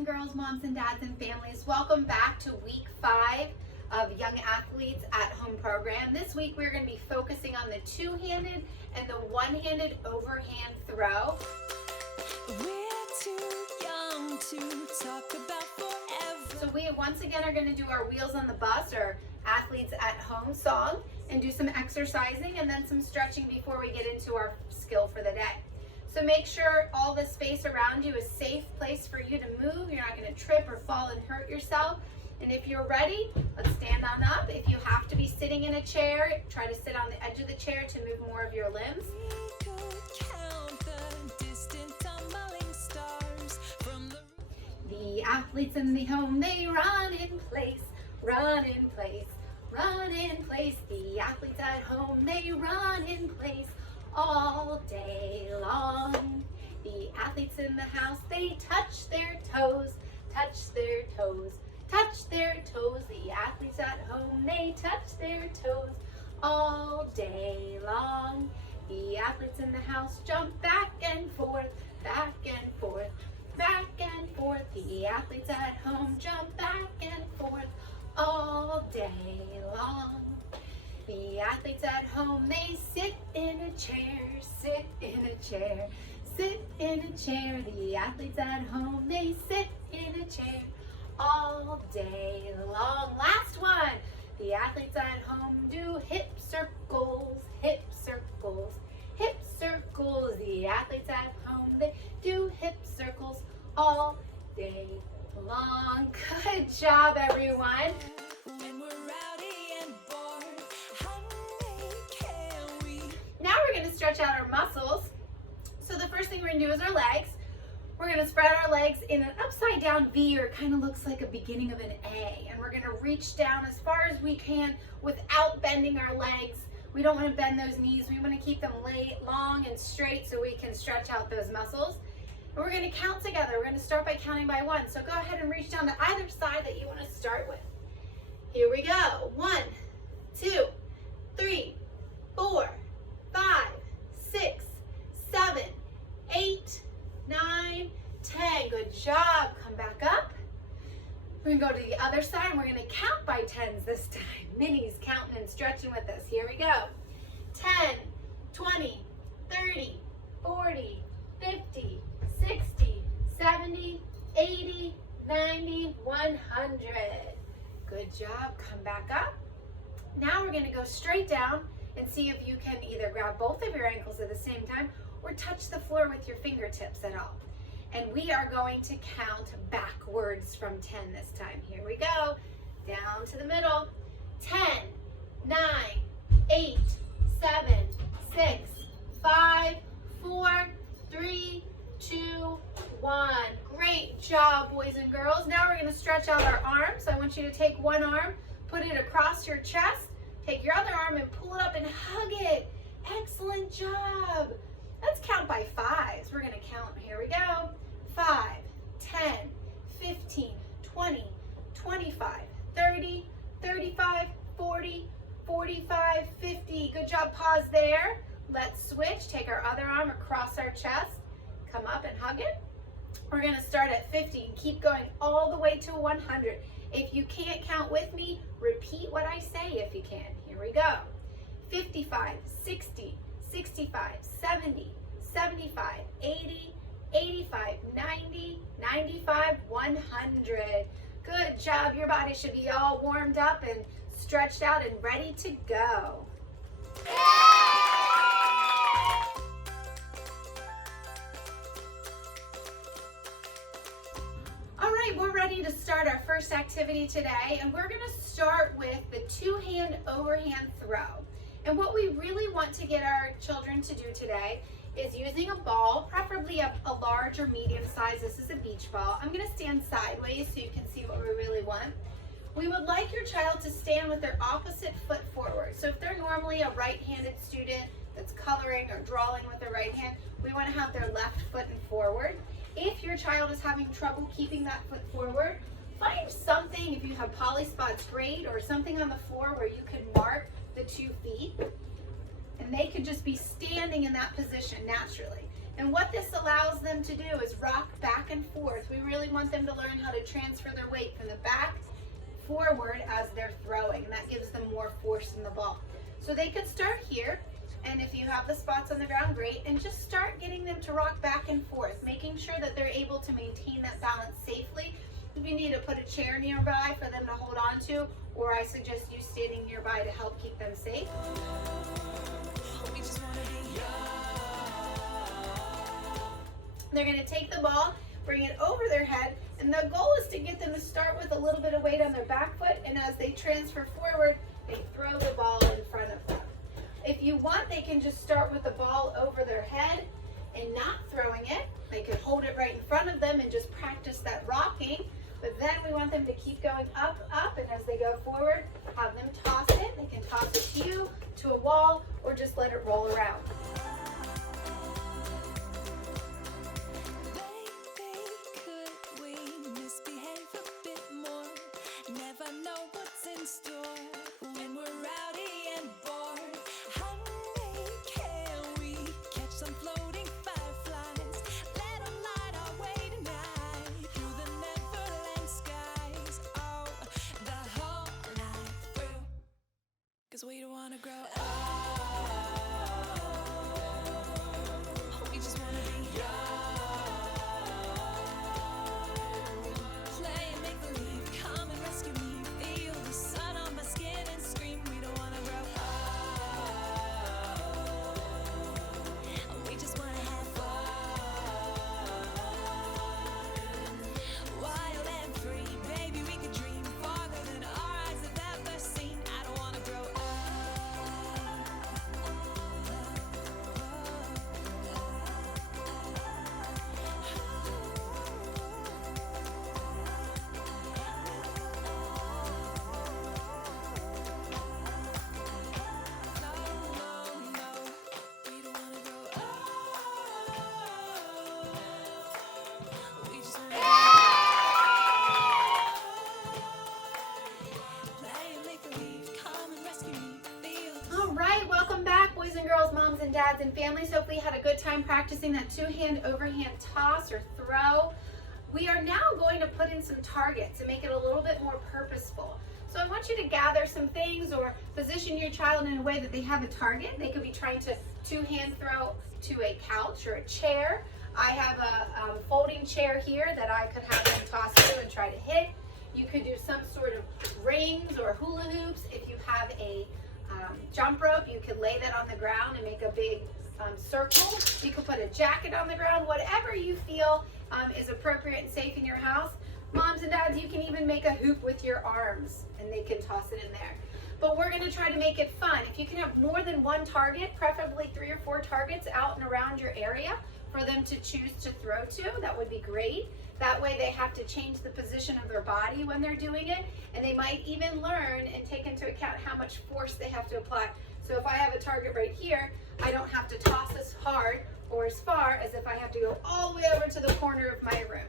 and girls, moms and dads and families. Welcome back to week 5 of Young Athletes at Home program. This week we're going to be focusing on the two-handed and the one-handed overhand throw. We're too young to talk about forever. So we once again are going to do our Wheels on the Bus or Athletes at Home song and do some exercising and then some stretching before we get into our skill for the day. So make sure all the space around you is a safe place for you to move. You're not going to trip or fall and hurt yourself. And if you're ready, let's stand on up. If you have to be sitting in a chair, try to sit on the edge of the chair to move more of your limbs. We could count the distant tumbling stars from The athletes in the home, they run in place, run in place, run in place. The athletes at home, they run in place all day long. The athletes in the house, they touch their toes, touch their toes, touch their toes. The athletes at home, they touch their toes all day long. The athletes in the house jump back and forth, back and forth, back and forth. The athletes at home jump back and forth all day long. The athletes at home, they sit in a chair, sit in a chair, sit in a chair. The athletes at home, they sit in a chair all day long. Last one. The athletes at home do hip circles, hip circles, hip circles. The athletes at home, they do hip circles all day long. Good job, everyone. when we're rowdy and bored. Honey, can we? Now we're going to stretch out our muscles. So the first thing we're going to do is our legs. We're going to spread our legs in an upside down V, or it kind of looks like a beginning of an A. And we're going to reach down as far as we can without bending our legs. We don't want to bend those knees. We want to keep them long and straight so we can stretch out those muscles. And we're going to count together. We're going to start by counting by 1. So go ahead and reach down to either side that you want to start with. Here we go. 1, 2, 3, 4, 5, 6, 7, 8, 9, 10. Good job. Come back up. We're going to go to the other side and we're going to count by 10s this time. Minnie's counting and stretching with us. Here we go. 10, 20, 30, 40, 50, 60, 70, 80, 90, 100. Good job. Come back up. Now we're going to go straight down and see if you can either grab both of your ankles at the same time or touch the floor with your fingertips at all. And we are going to count backwards from 10 this time. Here we go. Down to the middle. 10, 9, 8, 7, 6, 5, 4, 3, 2, 1. Great job, boys and girls. Now we're going to stretch out our arms. I want you to take one arm, put it across your chest, take your other arm and pull it up and hug it. Excellent job. Let's count by 5s. We're going to count. Here we go. 5, 10, 15, 20, 25, 30, 35, 40, 45, 50. Good job. Pause there. Let's switch. Take our other arm across our chest. Come up and hug it. We're going to start at 50 and keep going all the way to 100. If you can't count with me, repeat what I say if you can. Here we go. 55, 60, 65, 70, 75, 80, 85, 90, 95, 100. Good job. Your body should be all warmed up and stretched out and ready to go. All right, we're ready to start our first activity today, and we're going to start with the two-hand overhand throw. And what we really want to get our children to do today is using a ball, preferably a large or medium size. This is a beach ball. I'm going to stand sideways so you can see what we really want. We would like your child to stand with their opposite foot forward. So if they're normally a right-handed student that's coloring or drawing with their right hand, we want to have their left foot forward. If your child is having trouble keeping that foot forward, find something, if you have poly spots, great, or something on the floor where you could mark the 2 feet. And they could just be standing in that position naturally. And what this allows them to do is rock back and forth. We really want them to learn how to transfer their weight from the back forward as they're throwing, and that gives them more force in the ball. So they could start here, and if you have the spots on the ground, great, and just start getting them to rock back and forth, making sure that they're able to maintain that balance safely. If you need to put a chair nearby for them to hold on to, or I suggest you standing nearby to help keep them safe. They're going to take the ball, bring it over their head, and the goal is to get them to start with a little bit of weight on their back foot, and as they transfer forward, they throw the ball in front of them. If you want, they can just start with the ball over their head and not throwing it. They could hold it right in front of them and just practice that rocking, but then we want them to keep going up, up, and as they go forward, have them toss it. They can toss it to you, to a wall, or just let it roll around. We don't wanna grow up. We just wanna be young. Play and make believe. Come and rescue me. Feel the sun on my skin and scream. We don't wanna grow up. We just wanna have fun. Wild and free, baby, we could dream farther than our eyes have ever seen. I don't wanna grow up. Moms and dads and families, hopefully you had a good time practicing that two-hand overhand toss or throw. We are now going to put in some targets and make it a little bit more purposeful. So I want you to gather some things or position your child in a way that they have a target. They could be trying to two-hand throw to a couch or a chair. I have a folding chair here that I could have them toss to and try to hit. You could do some sort of rings or hula hoops. If you have a jump rope, you could lay that on the ground and make a big circle. You could put a jacket on the ground, whatever you feel is appropriate and safe in your house. Moms and dads, you can even make a hoop with your arms and they can toss it in there. But we're going to try to make it fun. If you can have more than one target, preferably 3 or 4 targets out and around your area for them to choose to throw to, that would be great. That way they have to change the position of their body when they're doing it, and they might even learn and take into account how much force they have to apply. So if I have a target right here, I don't have to toss as hard or as far as if I have to go all the way over to the corner of my room.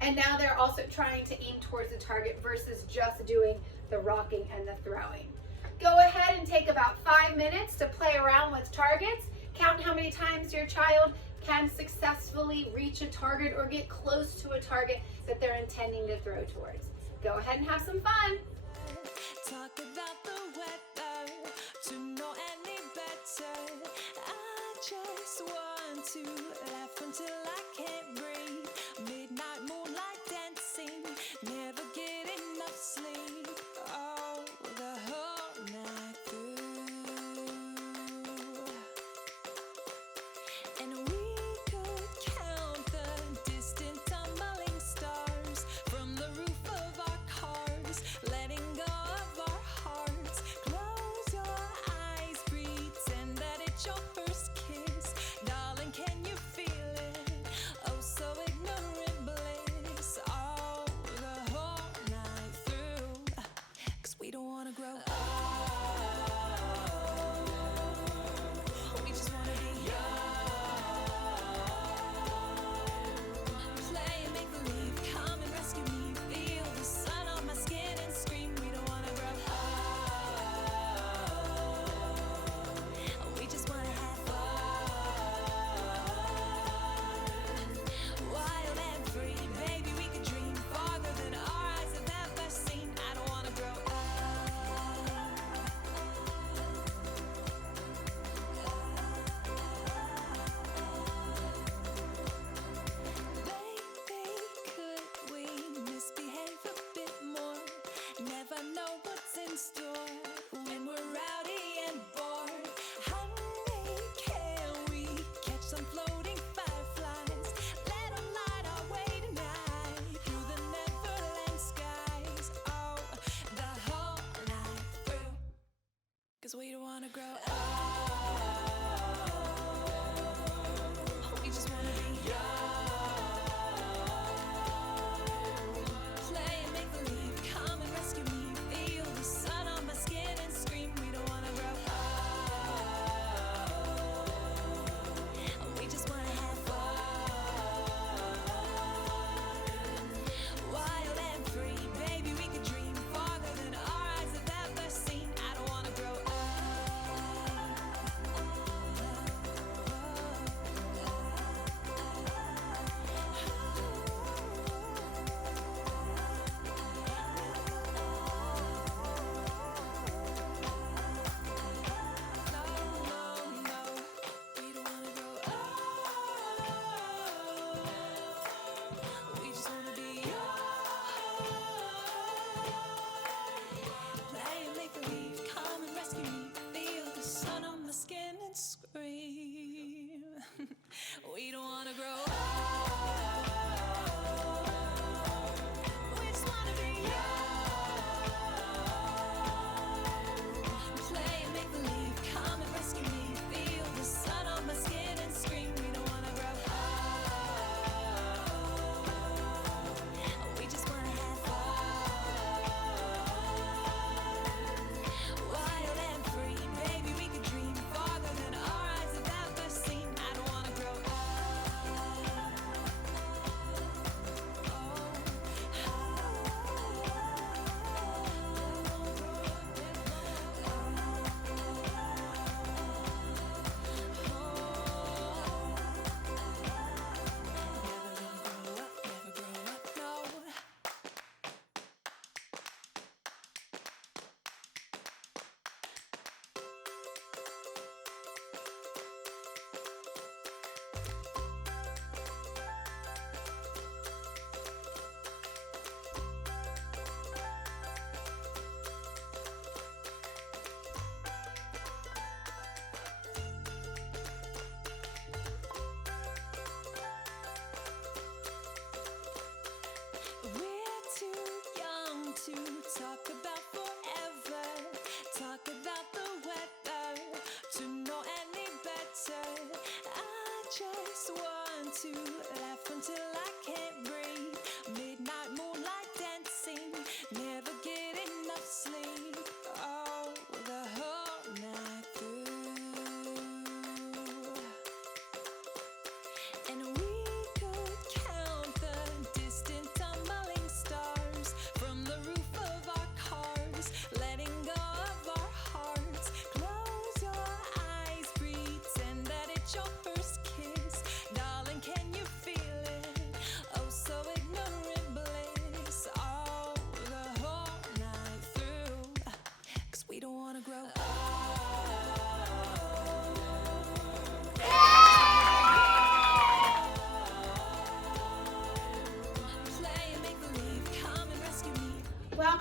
And now they're also trying to aim towards the target versus just doing the rocking and the throwing. Go ahead and take about 5 minutes to play around with targets. Count how many times your child can successfully reach a target or get close to a target that they're intending to throw towards. Go ahead and have some fun. Talk about the weather to know any better. I just want to laugh until I can't breathe. Midnight moonlight dancing, never get enough sleep. Oh, the whole night through. And we could count the distant tumbling stars from the roof of our cars, letting go of our hearts. Close your eyes, pretend that it's your first kiss. Darling, can you feel it? Oh, so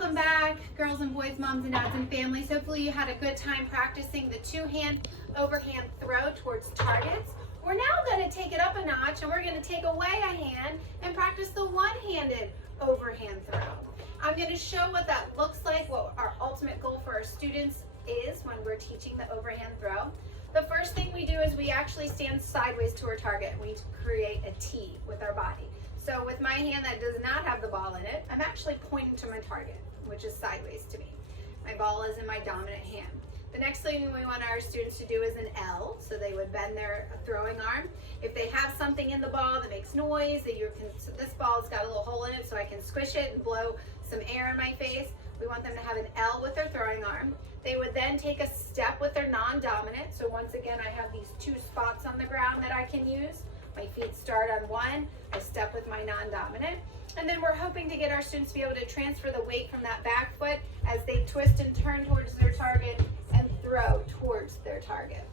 Welcome back, girls and boys, moms and dads and families. Hopefully you had a good time practicing the two-hand overhand throw towards targets. We're now going to take it up a notch and we're going to take away a hand and practice the one-handed overhand throw. I'm going to show what that looks like, what our ultimate goal for our students is when we're teaching the overhand throw. The first thing we do is we actually stand sideways to our target. We create a T with our body. So with my hand that does not have the ball in it, I'm actually pointing to my target, which is sideways to me. My ball is in my dominant hand. The next thing we want our students to do is an L, so they would bend their throwing arm. If they have something in the ball that makes noise, that so this ball's got a little hole in it so I can squish it and blow some air in my face, we want them to have an L with their throwing arm. They would then take a step with their non-dominant. So once again, I have these two spots on the ground that I can use. My feet start on one, I step with my non-dominant. And then we're hoping to get our students to be able to transfer the weight from that back foot as they twist and turn towards their target and throw towards their target.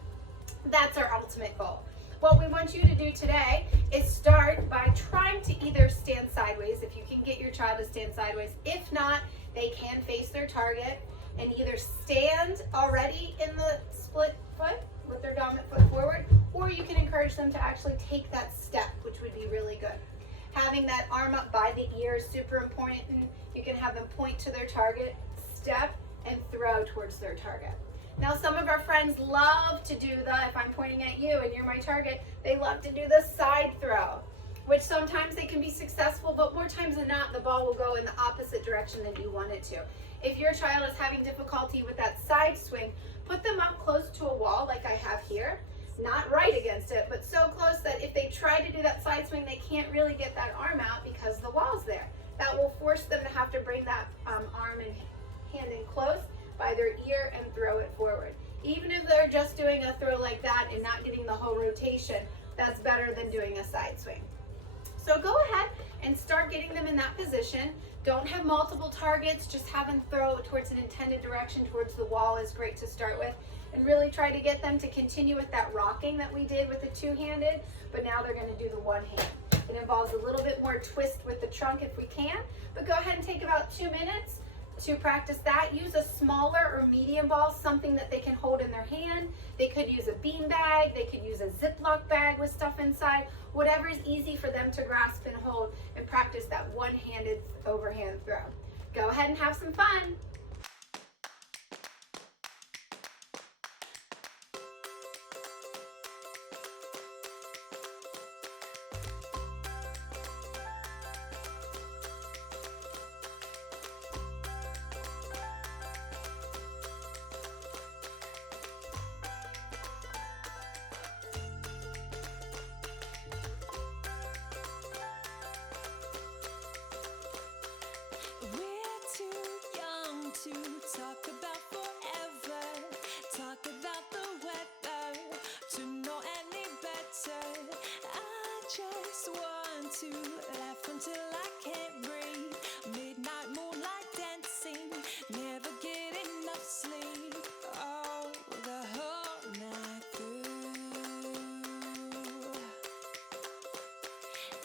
That's our ultimate goal. What we want you to do today is start by trying to either stand sideways, if you can get your child to stand sideways. If not, they can face their target and either stand already in the split foot with their dominant foot forward, or you can encourage them to actually take that step, which would be really good. Having that arm up by the ear is super important. You can have them point to their target, step, and throw towards their target. Now, some of our friends love to do if I'm pointing at you and you're my target, they love to do the side throw, which sometimes they can be successful, but more times than not, the ball will go in the opposite direction than you want it to. If your child is having difficulty with that side swing, put them up close to a wall like I have here, not right against it, but so close that if they try to do that side swing, they can't really get that arm out because the wall's there. That will force them to have to bring that arm and hand in close by their ear and throw it forward. Even if they're just doing a throw like that and not getting the whole rotation, that's better than doing a side swing. So go ahead and start getting them in that position. Don't have multiple targets, just have them throw towards an intended direction towards the wall is great to start with. And really try to get them to continue with that rocking that we did with the two-handed, but now they're going to do the one hand. It involves a little bit more twist with the trunk if we can, but go ahead and take about 2 minutes to practice that. Use a smaller or medium ball, something that they can hold in their hand. They could use a bean bag, they could use a Ziploc bag with stuff inside, whatever is easy for them to grasp and hold and practice that one-handed overhand throw. Go ahead and have some fun. We're too young to talk about forever, talk about the weather, to know any better. I just want to laugh until I can't breathe. Midnight moonlight dancing, never get enough sleep. Oh, the whole night through.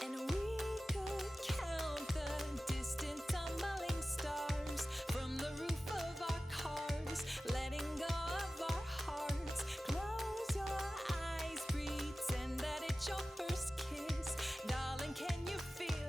And we could count the distant tumbling stars from the roof of our cars, letting go of our hearts. Close your eyes, pretend that it's your first kiss. Darling, can you feel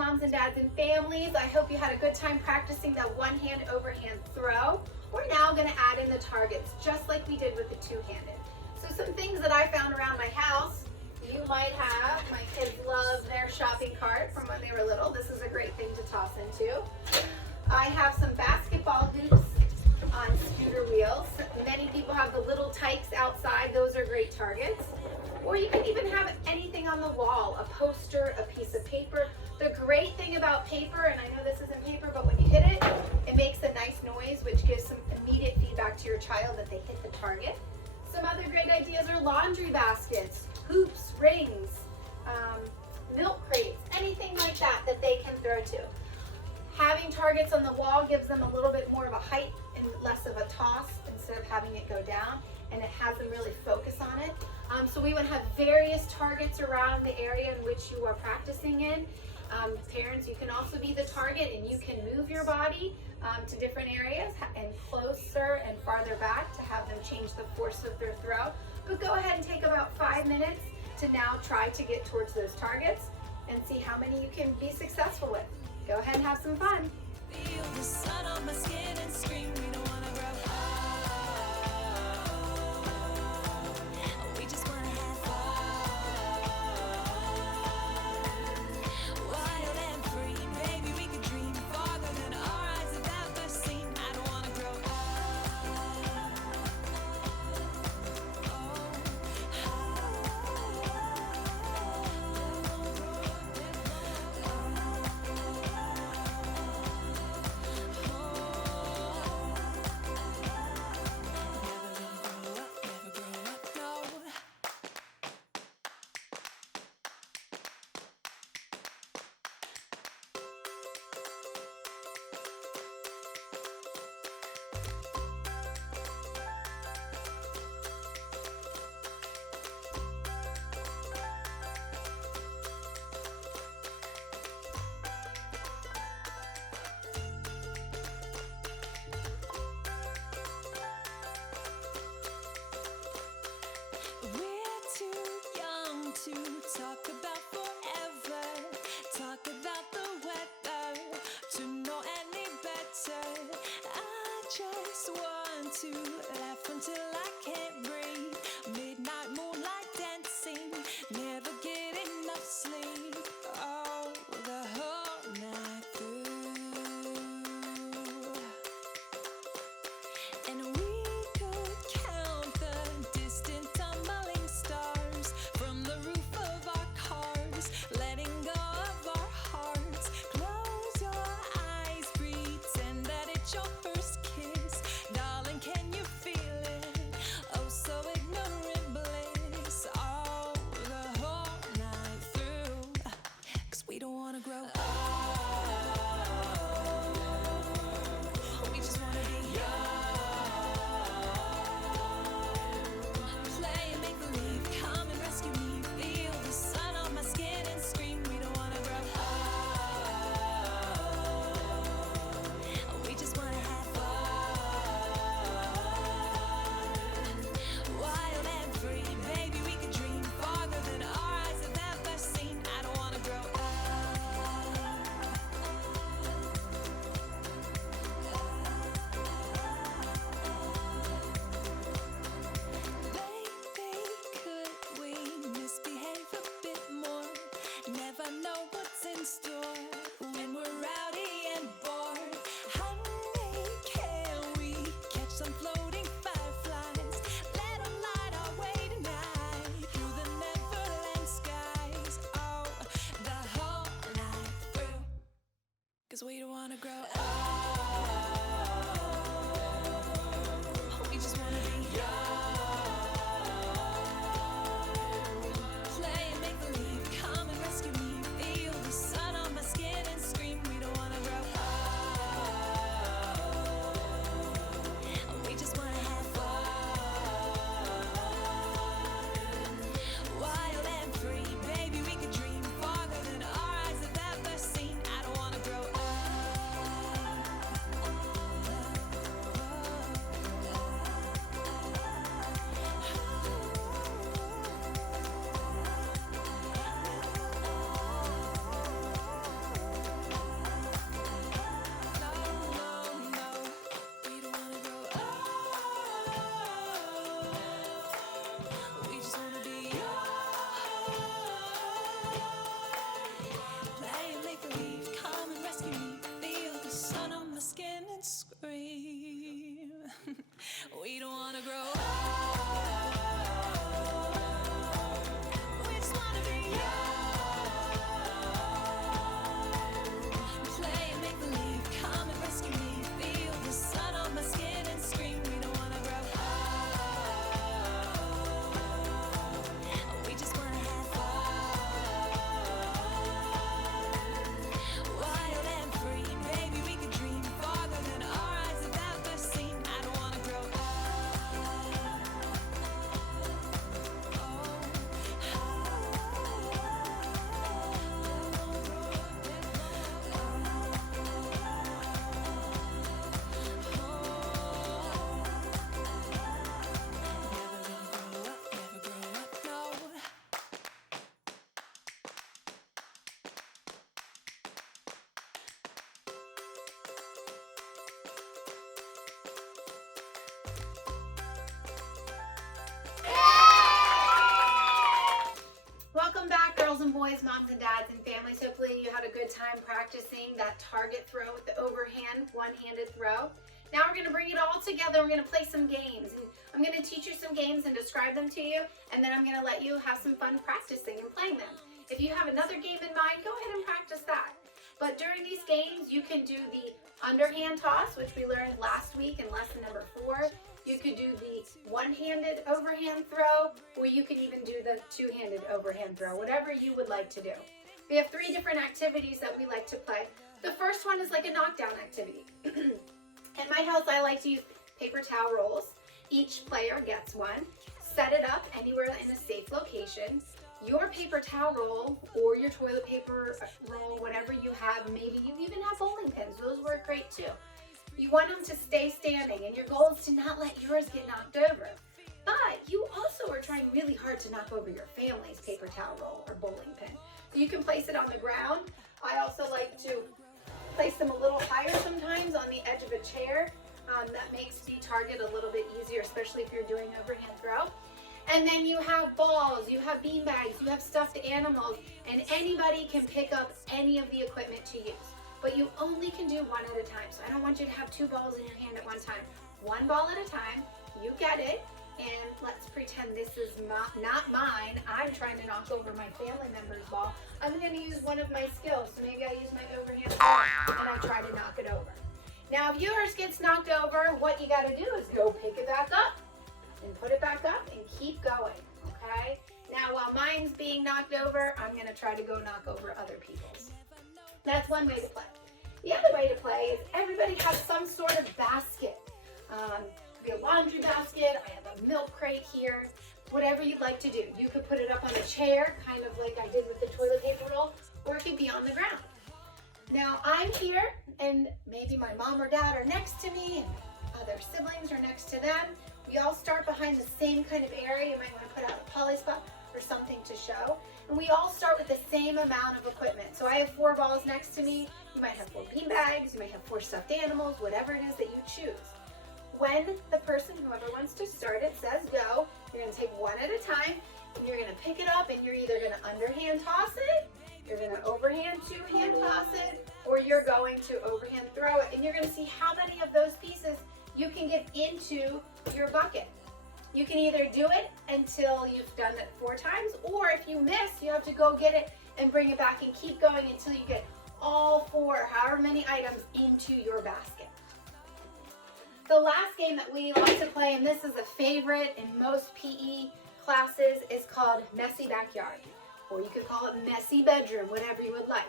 moms and dads and families. I hope you had a good time practicing that one-hand overhand throw. We're now going to add in the targets, just like we did with the two-handed. So some things that I found around my house, you might have. My kids love their shopping cart from when they were little. This is a great thing to toss into. I have some basketball hoops on scooter wheels. Many people have the little tykes outside. Those are great targets. Or you can even have anything on the wall, a poster, a piece of paper. The great thing about paper, and I know this isn't paper, but when you hit it, it makes a nice noise, which gives some immediate feedback to your child that they hit the target. Some other great ideas are laundry baskets, hoops, rings, milk crates, anything like that that they can throw to. Having targets on the wall gives them a little bit more of a height and less of a toss instead of having it go down, and it has them really focus on it. So we would have various targets around the area in which you are practicing in. Parents, you can also be the target, and you can move your body to different areas and closer and farther back to have them change the force of their throw. But go ahead and take about 5 minutes to now try to get towards those targets and see how many you can be successful with. Go ahead and have some fun. Feel the sun on my skin and scream, we don't wanna grow up. We just wanna have fun. Wild and free, maybe we could dream farther than our eyes have ever seen. I don't wanna grow up. We're too young to talk about forever, talk about the weather, to know any better. I just want to laugh until I can't breathe. Midnight moonlight dancing, never get enough sleep. Oh, the whole night through. And we could count the distant tumbling stars from the roof of our cars, letting go of our hearts. Close your eyes, pretend that it's your first kiss. Darling, can you feel it? Oh, so ignorant bliss. Oh, the whole night through. 'Cause we don't wanna grow up. We just wanna be young. We don't wanna grow up. We just wanna be young. Play and make believe. Come and rescue me. Feel the sun on my skin and scream. We don't wanna grow up. We just wanna have fun. Wild and free. Maybe we could dream farther than our eyes have ever seen. I don't wanna grow up. Never grow up, no. Welcome back, girls and boys, moms and dads and families. Hopefully you had a good time practicing that target throw with the overhand, one-handed throw. Now we're going to bring it all together. We're going to play some games. And I'm going to teach you some games and describe them to you, and then I'm going to let you have some fun practicing and playing them. If you have another game in mind, go ahead and practice that. But during these games, you can do the underhand toss, which we learned last week in lesson number 4. You could do the one-handed overhand throw, or you could even do the two-handed overhand throw, whatever you would like to do. We have 3 different activities that we like to play. The first one is like a knockdown activity. In my house, I like to use paper towel rolls. Each player gets one. Set it up anywhere in a safe location. Your paper towel roll or your toilet paper roll, whatever you have, maybe you even have bowling pins. Those work great too. You want them to stay standing, and your goal is to not let yours get knocked over. But you also are trying really hard to knock over your family's paper towel roll or bowling pin. So you can place it on the ground. I also like to place them a little higher sometimes on the edge of a chair. That makes the target a little bit easier, especially if you're doing overhand throw. And then you have balls, you have bean bags, you have stuffed animals, and anybody can pick up any of the equipment to use. But you only can do one at a time. So I don't want you to have 2 balls in your hand at one time. 1 ball at a time, you get it, and let's pretend this is not mine. I'm trying to knock over my family member's ball. I'm going to use one of my skills. So maybe I use my overhand throw and I try to knock it over. Now if yours gets knocked over, what you got to do is go pick it back up and put it back up and keep going, okay? Now while mine's being knocked over, I'm going to try to go knock over other people's. That's one way to play. The other way to play is everybody has some sort of basket. It could be a laundry basket, I have a milk crate here, whatever you'd like to do. You could put it up on a chair, kind of like I did with the toilet paper roll, or it could be on the ground. Now I'm here, and maybe my mom or dad are next to me, and other siblings are next to them. We all start behind the same kind of area. You might want to put out a poly spot or something to show. And we all start with the same amount of equipment. So I have 4 balls next to me. You might have 4 bean bags. You might have 4 stuffed animals, whatever it is that you choose. When the person, whoever wants to start it, says go, you're going to take one at a time, and you're going to pick it up, and you're either going to underhand toss it, you're going to overhand two-hand toss it, or you're going to overhand throw it. And you're going to see how many of those pieces you can get into your bucket. You can either do it until you've done it 4 times, or if you miss, you have to go get it and bring it back and keep going until you get all 4, however many items, into your basket. The last game that we like to play, and this is a favorite in most PE classes, is called Messy Backyard, or you could call it Messy Bedroom, whatever you would like.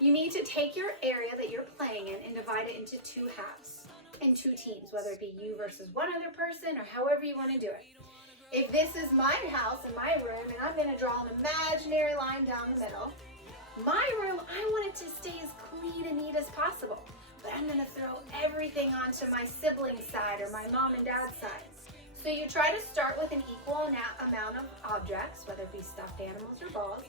You need to take your area that you're playing in and divide it into 2 halves. In 2 teams, whether it be you versus one other person or however you want to do it. If this is my house and my room, and I'm going to draw an imaginary line down the middle, my room, I want it to stay as clean and neat as possible. But I'm going to throw everything onto my sibling's side or my mom and dad's side. So you try to start with an equal amount of objects, whether it be stuffed animals or balls.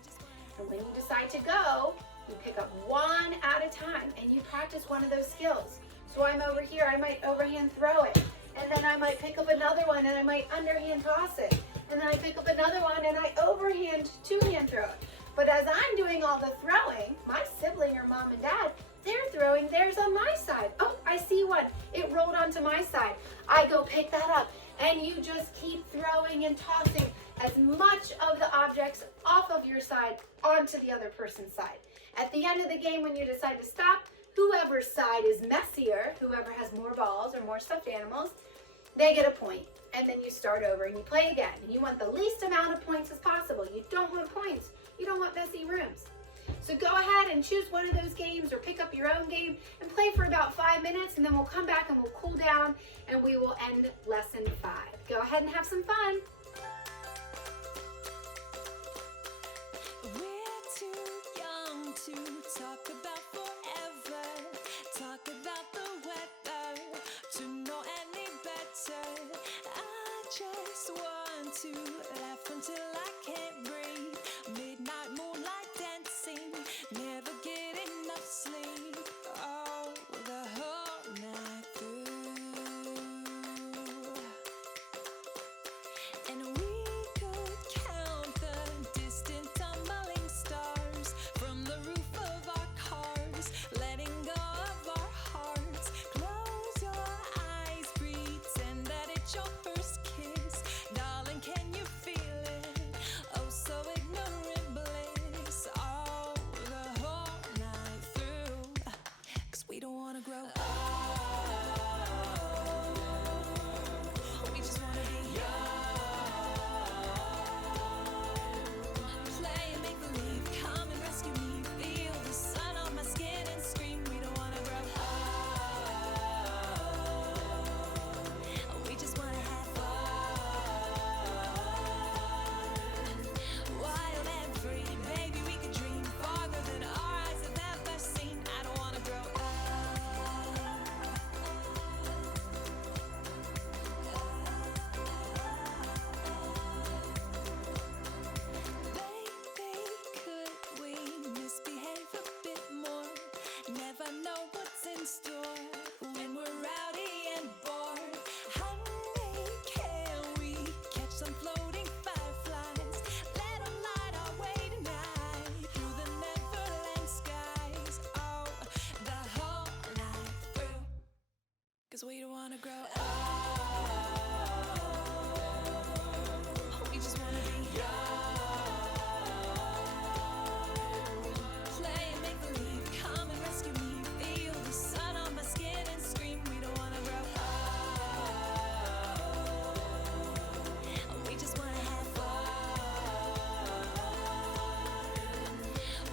And when you decide to go, you pick up 1 at a time and you practice one of those skills. So I'm over here, I might overhand throw it, and then I might pick up another one and I might underhand toss it, and then I pick up another one and I overhand two-hand throw it. But as I'm doing all the throwing, my sibling or mom and dad, they're throwing theirs on my side. Oh, I see one. It rolled onto my side. I go pick that up, and you just keep throwing and tossing as much of the objects off of your side onto the other person's side. At the end of the game, when you decide to stop, whoever's side is messier, whoever has more balls or more stuffed animals, they get a point. And then you start over and you play again. You want the least amount of points as possible. You don't want points. You don't want messy rooms. So go ahead and choose one of those games or pick up your own game and play for about 5 minutes, and then we'll come back and we'll cool down and we will end lesson 5. Go ahead and have some fun. We're too young to talk about forever, talk about the weather, to know any better. I just want to laugh until I can't breathe. Midnight moonlight dancing, never get enough sleep. Oh, the whole night through. And we could count the distant tumbling stars from the roof of our cars, letting go of our hearts. Close your eyes, pretend that it's your first kiss. Darling, can you feel it? Oh, so ignorant bliss. Oh, the whole night through. 'Cause we don't wanna grow up. We just wanna be play and make believe, come and rescue me. Feel the sun on my skin and scream. We don't wanna grow up. We just wanna have fun. Wild and free, baby, we could dream farther than our eyes have ever seen. I don't wanna grow up. Baby, could we misbehave a bit more? Never know what's in store when we're rowdy and bored. Honey, can we catch some floating fireflies? Let 'em light our way tonight through the neverland skies. Oh, the whole night through. 'Cause we don't wanna grow up. We just wanna be play and make believe, come and rescue me. Feel the sun on my skin and scream. We don't wanna grow up. We just wanna have fun.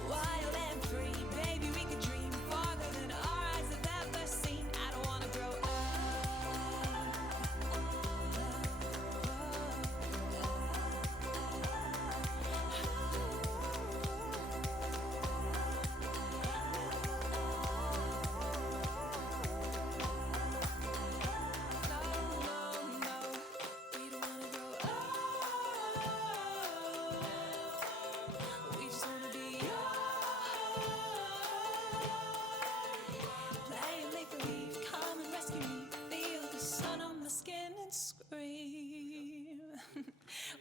Wild and free, baby, we could dream farther than our eyes have ever seen. I don't wanna grow up.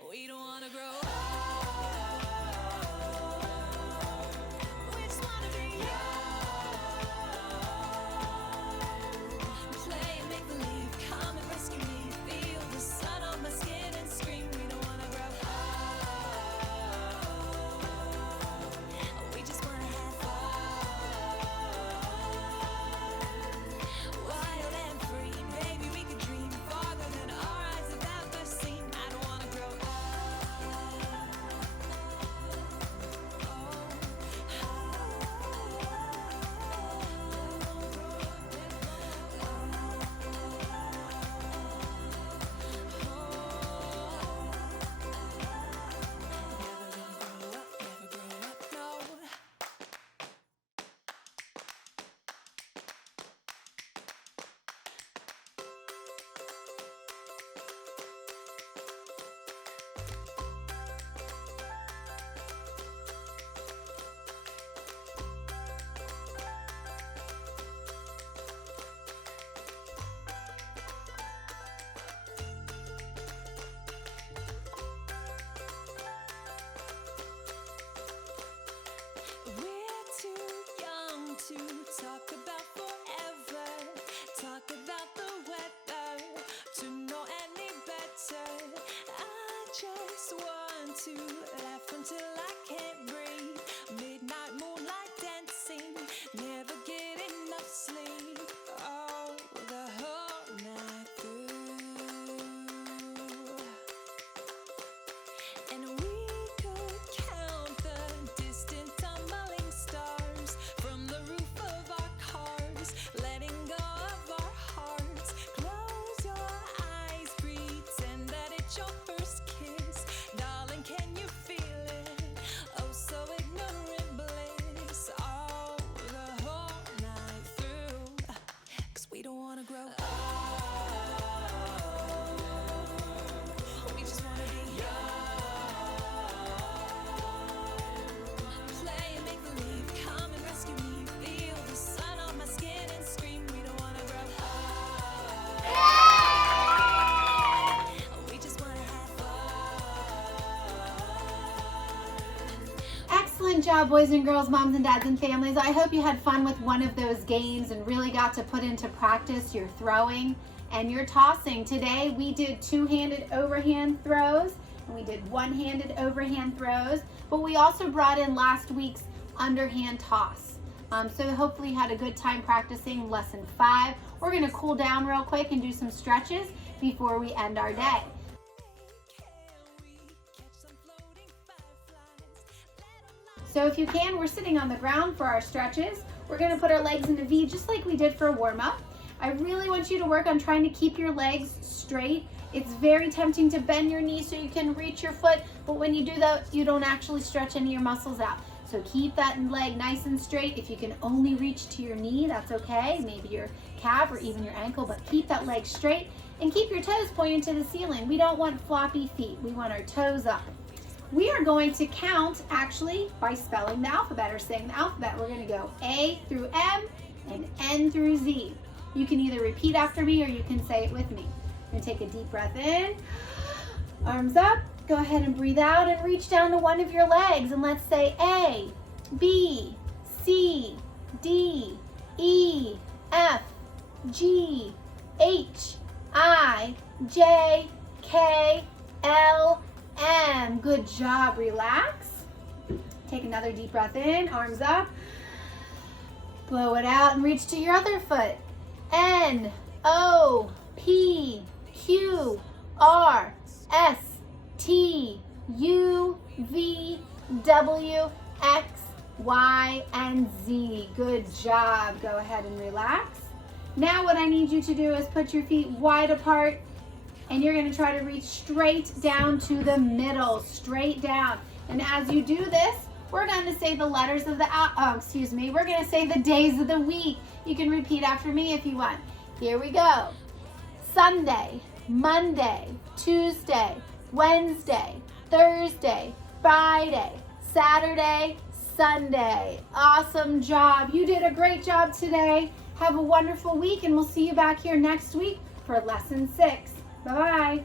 We don't wanna grow up. We just wanna be play and make believe, come and rescue me. Feel the sun on my skin and scream. We don't wanna grow up. We just wanna have fun. Wild and free, baby, we could dream farther than our eyes have ever seen. I don't wanna grow up. just want to laugh until I can't breathe. Midnight moonlight dancing, never get enough sleep. Oh, the whole night through. And we could count the distant tumbling stars from the roof of our cars, letting go of our hearts. Close your eyes, pretend that it's your first kiss. Darling, can you feel it? Oh, so ignorant bliss. Oh, the whole night through. 'Cause we don't wanna grow up. We just wanna be play and make believe, come and rescue me. Feel the sun on my skin and scream. We don't wanna grow up. We just wanna have fun. Excellent job, boys and girls, moms and dads and families. I hope you had fun with one of those games and really got to put into practice your throwing and your tossing. Today we did two-handed overhand throws and we did one-handed overhand throws, but we also brought in last week's underhand toss. So hopefully you had a good time practicing lesson 5. We're going to cool down real quick and do some stretches before we end our day. So if you can, we're sitting on the ground for our stretches. We're going to put our legs in a V just like we did for a warm-up. I really want you to work on trying to keep your legs straight. It's very tempting to bend your knee so you can reach your foot, but when you do that, you don't actually stretch any of your muscles out. So keep that leg nice and straight. If you can only reach to your knee, that's okay. Maybe your calf or even your ankle, but keep that leg straight and keep your toes pointed to the ceiling. We don't want floppy feet. We want our toes up. We are going to count actually by spelling the alphabet or saying the alphabet. We're going to go A through M and N through Z. You can either repeat after me or you can say it with me. I'm going to take a deep breath in, arms up, go ahead and breathe out and reach down to one of your legs and let's say A, B, C, D, E, F, G, H, I, J, K, L, M. Good job. Relax. Take another deep breath in, arms up. Blow it out and reach to your other foot. N, O, P, Q, R, S, T, U, V, W, X, Y, and Z. Good job. Go ahead and relax. Now what I need you to do is put your feet wide apart and you're going to try to reach straight down to the middle, straight down. And as you do this, we're going to say the letters of the, we're going to say the days of the week. You can repeat after me if you want. Here we go. Sunday, Monday, Tuesday, Wednesday, Thursday, Friday, Saturday, Sunday. Awesome job. You did a great job today. Have a wonderful week and we'll see you back here next week for lesson 6. Bye-bye.